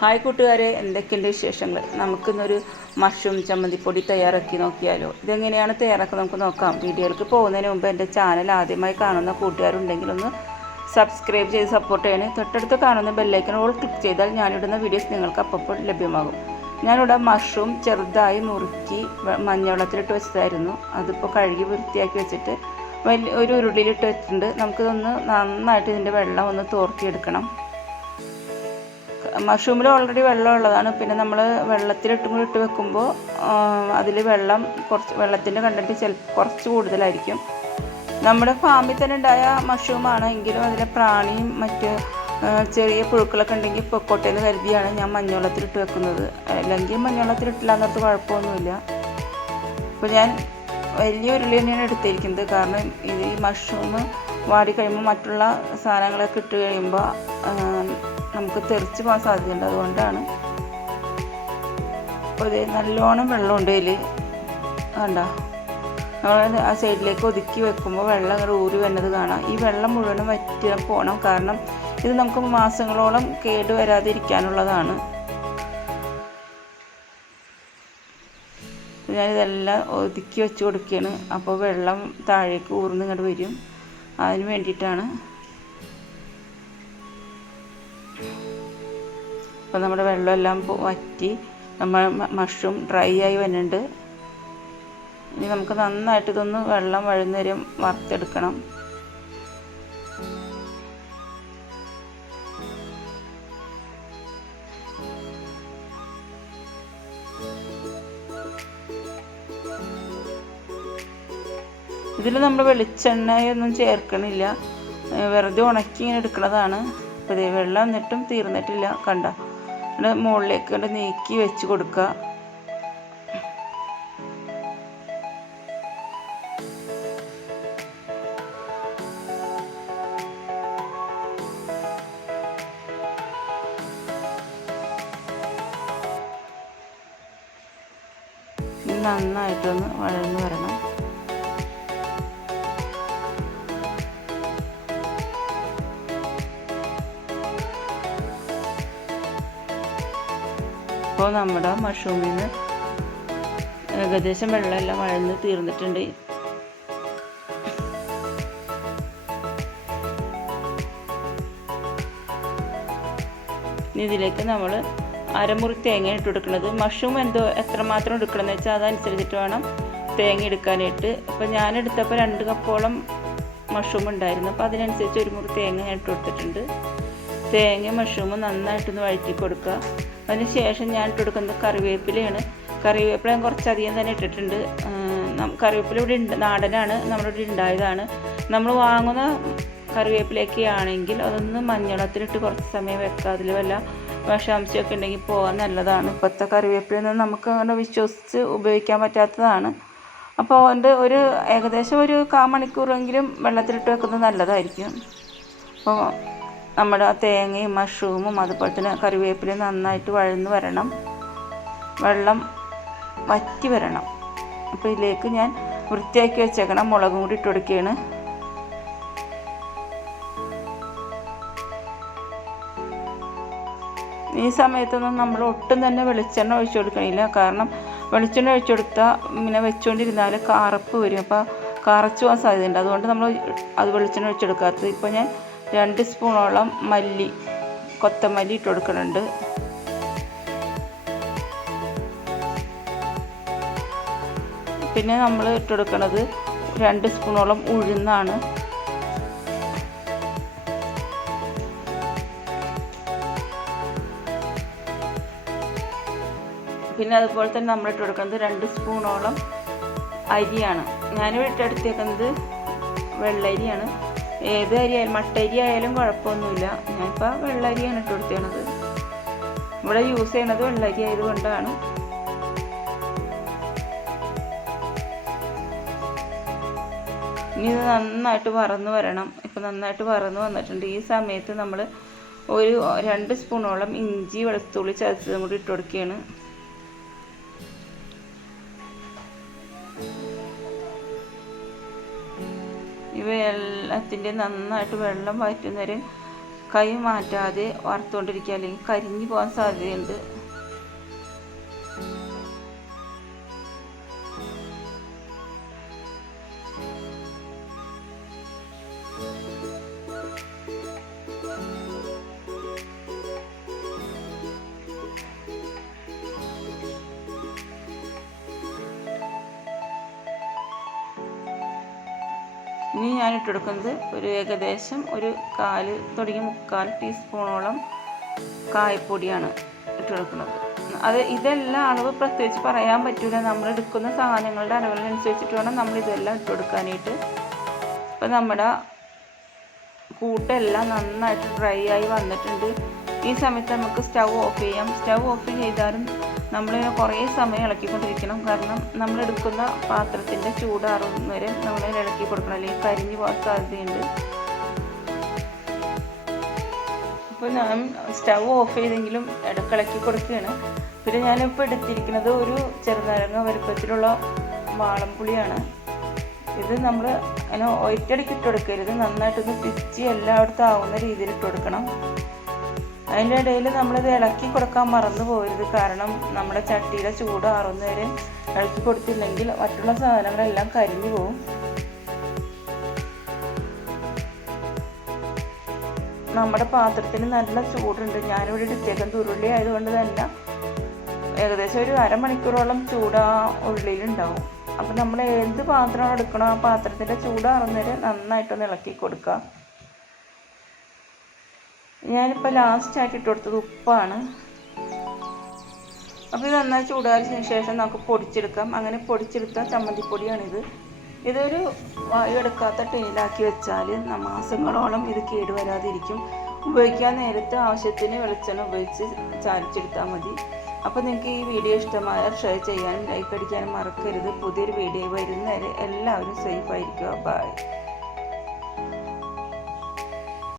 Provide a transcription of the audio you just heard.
Hi കൂട്ടുകാരെ എന്തൊക്കെയുണ്ട് വിശേഷങ്ങൾ? നമുക്കിന്നൊരു മഷ്റൂം ചമ്മന്തിപ്പൊടി തയ്യാറാക്കി നോക്കിയാലോ? ഇതെങ്ങനെയാണ് തയ്യാറാക്കുക നമുക്ക് നോക്കാം. വീഡിയോയിലേക്ക് പോകുന്നതിന് മുമ്പ് എന്റെ ചാനൽ ആദ്യമായി കാണുന്ന കൂട്ടുകാരുണ്ടെങ്കിൽ ഒന്ന് സബ്സ്ക്രൈബ് ചെയ്ത് സപ്പോർട്ട് ചെയ്യണേ. തൊട്ടടുത്ത് കാണുന്ന ബെല്ലൈക്കൺ ഓൾ ക്ലിക്ക് ചെയ്താൽ ഞാനിടുന്ന വീഡിയോസ് നിങ്ങൾക്ക് അപ്പോൾ ലഭ്യമാകും. ഞാനിവിടെ മഷ്റൂം ചെറുതായി നുറുക്കി വെ- മഞ്ഞവെള്ളത്തിലിട്ട് വെച്ചതായിരുന്നു. അതിപ്പോൾ കഴുകി വൃത്തിയാക്കി വെച്ചിട്ട് വലിയ ഒരു ഉരുളിയിലിട്ട് വെച്ചിട്ടുണ്ട്. നമുക്കിതൊന്ന് നന്നായിട്ട് ഇതിന്റെ വെള്ളം ഒന്ന് തോർത്തിയെടുക്കണം. മഷ്റൂമിൽ ഓൾറെഡി വെള്ളം ഉള്ളതാണ് പിന്നെ നമ്മൾ വെള്ളത്തിലിട്ടും കൂടി ഇട്ട് വെക്കുമ്പോൾ അതിൽ വെള്ളം കുറച്ച് വെള്ളത്തിന്റെ കണ്ടന്റ് ചില കുറച്ച് കൂടുതലായിരിക്കും. നമ്മുടെ ഫാമിൽ തന്നെ ഉണ്ടായ മഷ്റൂമാണ് എങ്കിലും അതിലെ പ്രാണിയും മറ്റ് ചെറിയ പുഴുക്കളൊക്കെ ഉണ്ടെങ്കിൽ പൊക്കോട്ടെ എന്ന് കരുതിയാണ് ഞാൻ മഞ്ഞവെള്ളത്തിലിട്ട് വെക്കുന്നത്. അല്ലെങ്കിൽ മഞ്ഞവെള്ളത്തിലിട്ടില്ല എന്നൊരു കുഴപ്പമൊന്നുമില്ല. അപ്പോൾ ഞാൻ വലിയ ഉരുളി തന്നെയാണ് എടുത്തിരിക്കുന്നത്. കാരണം ഇത് ഈ മഷ്റൂം വാടി കഴിയുമ്പോൾ മറ്റുള്ള സാധനങ്ങളൊക്കെ ഇട്ട് കഴിയുമ്പോൾ നമുക്ക് തെറിച്ച് പോകാൻ സാധ്യതയുണ്ട്. അതുകൊണ്ടാണ് ഇത് നല്ലോണം വെള്ളമുണ്ട് ഇതിൽ വേണ്ട നമ്മൾ ആ സൈഡിലേക്ക് ഒതുക്കി വെക്കുമ്പോൾ വെള്ളം അങ്ങോട്ട് ഊരി വരുന്നത് കാണാം. ഈ വെള്ളം മുഴുവനും വറ്റിയാൽ പോകണം കാരണം ഇത് നമുക്ക് മാസങ്ങളോളം കേട് വരാതിരിക്കാനുള്ളതാണ്. ഞാനിതെല്ലാം ഒതുക്കി വെച്ച് കൊടുക്കുകയാണ്. അപ്പോൾ വെള്ളം താഴേക്ക് ഊർന്ന് ഇങ്ങോട്ട് വരും. അതിന് വേണ്ടിയിട്ടാണ് അപ്പോൾ നമ്മുടെ വെള്ളമെല്ലാം വറ്റി നമ്മൾ മഷും ഡ്രൈ ആയി വരുന്നുണ്ട് ഇനി നമുക്ക് നന്നായിട്ട് ഇതൊന്ന് വെള്ളം വഴുന്നേരം വറുത്തെടുക്കണം. ഇതിൽ നമ്മൾ വെളിച്ചെണ്ണയൊന്നും ചേർക്കണില്ല. വെറുതെ ഉണക്കി ഇങ്ങനെ എടുക്കുന്നതാണ് വെള്ളം എന്നിട്ടും തീർന്നിട്ടില്ല. കണ്ട? മുകളിലേക്ക് കണ്ട് നീക്കി വെച്ച് കൊടുക്കുക നന്നായിട്ടൊന്ന് വഴന്ന് വരണം. ഇപ്പോൾ നമ്മുടെ മഷ്റൂമിൽ നിന്ന് ഏകദേശം വെള്ളമെല്ലാം വഴന്ന് തീർന്നിട്ടുണ്ട്. ഇനി ഇതിലേക്ക് നമ്മൾ അരമുറി തേങ്ങ ഇട്ട് കൊടുക്കുന്നത്. മഷ്റൂം എന്തോ എത്രമാത്രം എടുക്കണമെന്ന് വെച്ചാൽ അതനുസരിച്ചിട്ട് വേണം തേങ്ങ എടുക്കാനായിട്ട്. അപ്പോൾ ഞാൻ എടുത്തപ്പോൾ രണ്ട് കപ്പോളം മഷ്റൂം ഉണ്ടായിരുന്നു. അപ്പോൾ അതിനനുസരിച്ച് ഒരു മുറി തേങ്ങ ഞാൻ ഇട്ട് കൊടുത്തിട്ടുണ്ട്. തേങ്ങ മഷ്റൂമും നന്നായിട്ടൊന്ന് വഴറ്റി കൊടുക്കുക. അതിന് ശേഷം ഞാൻ ഇട്ട് കൊടുക്കുന്നത് കറിവേപ്പിലയാണ്. കറിവേപ്പില ഞാൻ കുറച്ചധികം തന്നെ ഇട്ടിട്ടുണ്ട്. കറിവേപ്പില ഇവിടെ നാടനാണ് നമ്മുടെ ഇവിടെ ഉണ്ടായതാണ്. നമ്മൾ വാങ്ങുന്ന കറിവേപ്പിലയൊക്കെ ആണെങ്കിൽ അതൊന്ന് മഞ്ഞളത്തിലിട്ട് കുറച്ച് സമയം വെക്കുക. അതിൽ വല്ല വിഷാംശമൊക്കെ ഉണ്ടെങ്കിൽ പോകാൻ നല്ലതാണ്. ഇപ്പോഴത്തെ കറിവേപ്പിലൊന്നും നമുക്ക് അങ്ങനെ വിശ്വസിച്ച് ഉപയോഗിക്കാൻ പറ്റാത്തതാണ്. അപ്പോൾ അതിന്റെ ഒരു ഏകദേശം ഒരു കാ മണിക്കൂറെങ്കിലും വെള്ളത്തിലിട്ട് വെക്കുന്നത് നല്ലതായിരിക്കും. അപ്പോൾ നമ്മുടെ തേങ്ങയും മഷ്റൂമും അതുപോലെ തന്നെ കറിവേപ്പിലയും നന്നായിട്ട് വഴന്ന് വരണം. വെള്ളം വറ്റി വരണം. അപ്പോൾ ഇതിലേക്ക് ഞാൻ വൃത്തിയാക്കി വെച്ചേക്കണം മുളകും കൂടി ഇട്ട് കൊടുക്കുകയാണ്. ഈ സമയത്തൊന്നും നമ്മൾ ഒട്ടും തന്നെ വെളിച്ചെണ്ണ ഒഴിച്ചു കൊടുക്കണില്ല. കാരണം വെളിച്ചെണ്ണ ഒഴിച്ചു കൊടുത്താൽ പിന്നെ വെച്ചുകൊണ്ടിരുന്നാൽ കാറപ്പ് വരും. അപ്പോൾ കറച്ചു പോകാൻ സാധ്യതയുണ്ട്. അതുകൊണ്ട് നമ്മൾ അത് വെളിച്ചെണ്ണ ഒഴിച്ചെടുക്കാത്തത് ഇപ്പോൾ ഞാൻ രണ്ട് സ്പൂണോളം മല്ലി കൊത്തമല്ലി ഇട്ട് കൊടുക്കുന്നുണ്ട്. പിന്നെ നമ്മൾ ഇട്ട് കൊടുക്കുന്നത് രണ്ട് സ്പൂണോളം ഉഴുന്നാണ്. പിന്നെ അതുപോലെ തന്നെ നമ്മൾ ഇട്ട് കൊടുക്കുന്നത് രണ്ട് സ്പൂണോളം അരിയാണ്. ഞാനിവിടെ ഇട്ടെടുത്തേക്കുന്നത് വെള്ളരിയാണ്. ഏത് അരി ആയാലും മട്ടരി ആയാലും കുഴപ്പമൊന്നുമില്ല ഞാനിപ്പോൾ വെള്ളരിയാണ് ഇട്ട് കൊടുത്തേണത് ഇവിടെ യൂസ് ചെയ്യണത് വെള്ളരി ആയതുകൊണ്ടാണ്. ഇനി ഇത് നന്നായിട്ട് വറന്ന് വരണം. ഇപ്പം നന്നായിട്ട് വറന്ന് വന്നിട്ടുണ്ട്. ഈ സമയത്ത് നമ്മൾ ഒരു രണ്ട് സ്പൂണോളം ഇഞ്ചി വെളുത്തുള്ളി ചതച്ചതും കൂടി ഇട്ട് കൊടുക്കുകയാണ്. ഇവയെല്ലാത്തിന്റെ നന്നായിട്ട് വെള്ളം വറ്റുന്നവരെ കൈ മാറ്റാതെ വറുത്തുകൊണ്ടിരിക്കുക അല്ലെങ്കിൽ കരിഞ്ഞു പോകാൻ സാധ്യതയുണ്ട്. ഇനി ഞാൻ ഇട്ടെടുക്കുന്നത് ഒരു ഏകദേശം ഒരു കാൽ തുടങ്ങി മുക്കാൽ ടീസ്പൂണോളം കായപ്പൊടിയാണ് ഇട്ടെടുക്കുന്നത്. അത് ഇതെല്ലാം അളവ് പ്രത്യേകിച്ച് പറയാൻ പറ്റില്ല നമ്മൾ എടുക്കുന്ന സാധനങ്ങളുടെ അളവിനനുസരിച്ചിട്ട് വേണം നമ്മൾ ഇതെല്ലാം ഇട്ടെടുക്കാനായിട്ട്. ഇപ്പം നമ്മുടെ കൂട്ടെല്ലാം നന്നായിട്ട് ഡ്രൈ ആയി വന്നിട്ടുണ്ട്. ഈ സമയത്ത് നമുക്ക് സ്റ്റൗ ഓഫ് ചെയ്യാം. സ്റ്റൗ ഓഫ് ചെയ്താലും നമ്മൾ കുറേ സമയം ഇളക്കിക്കൊണ്ടിരിക്കണം. കാരണം നമ്മൾ എടുക്കുന്ന പാത്രത്തിന്റെ ചൂടാറും വരെ നമ്മൾ ഇളക്കി കൊടുക്കണം. അല്ലെങ്കിൽ കരിഞ്ഞു പോകാൻ സാധ്യതയുണ്ട്. ഇപ്പോൾ ഞാൻ സ്റ്റവ് ഓഫ് ചെയ്തെങ്കിലും ഇടക്കിളക്കി കൊടുക്കുകയാണ്. പിന്നെ ഞാനിപ്പോൾ എടുത്തിരിക്കുന്നത് ഒരു ചെറുനാരങ്ങ വലുപ്പത്തിലുള്ള വാളംപുളിയാണ്. ഇത് നമ്മൾ അങ്ങനെ ഒറ്റടിക്ക് ഇട്ട് കൊടുക്കരുത്. നന്നായിട്ടൊന്ന് പിച്ച് എല്ലായിടത്തും ആവുന്ന രീതിയിൽ ഇട്ട് കൊടുക്കണം. അതിന്റെ ഇടയിൽ നമ്മളിത് ഇളക്കി കൊടുക്കാൻ മറന്നു പോകരുത് കാരണം നമ്മുടെ ചട്ടിയുടെ ചൂട് ആറുന്നവരെ ഇളക്കി കൊടുത്തില്ലെങ്കിൽ മറ്റുള്ള സാധനങ്ങളെല്ലാം കരിഞ്ഞു പോകും നമ്മുടെ പാത്രത്തിന് നല്ല ചൂടുണ്ട്. ഞാനിവിടെ എടുത്തേക്കാൻ ദുരുള്ളി ആയതുകൊണ്ട് തന്നെ ഏകദേശം ഒരു അരമണിക്കൂറോളം ചൂട് ആ ഉള്ളിലുണ്ടാവും. അപ്പം നമ്മൾ എന്ത് പാത്രമാണ് എടുക്കണോ ആ പാത്രത്തിന്റെ ചൂടാറുന്നവരെ നന്നായിട്ടൊന്ന് ഇളക്കി കൊടുക്കുക. ഞാനിപ്പോൾ ലാസ്റ്റായിട്ട് ഇട്ട് കൊടുത്തത് ഉപ്പാണ്. അപ്പോൾ ഇത് നന്നായി ചൂടാറിച്ചതിന് ശേഷം നമുക്ക് പൊടിച്ചെടുക്കാം. അങ്ങനെ പൊടിച്ചെടുത്ത ചമ്മന്തിപ്പൊടിയാണിത്. ഇതൊരു വായു എടുക്കാത്ത ടിന്നിലാക്കി വെച്ചാൽ മാസങ്ങളോളം ഇത് കേടുവരാതിരിക്കും ഉപയോഗിക്കാൻ നേരത്തെ ആവശ്യത്തിന് വെളിച്ചെണ്ണ ഉപയോഗിച്ച് ചാലിച്ചെടുത്താൽ മതി. അപ്പോൾ നിങ്ങൾക്ക് ഈ വീഡിയോ ഇഷ്ടമായ ഷെയർ ചെയ്യാനും ലൈക്ക് അടിക്കാനും മറക്കരുത്. പുതിയൊരു വീഡിയോ വരുന്നവരെ എല്ലാവരും സേഫ് ആയിരിക്കുക. ബൈ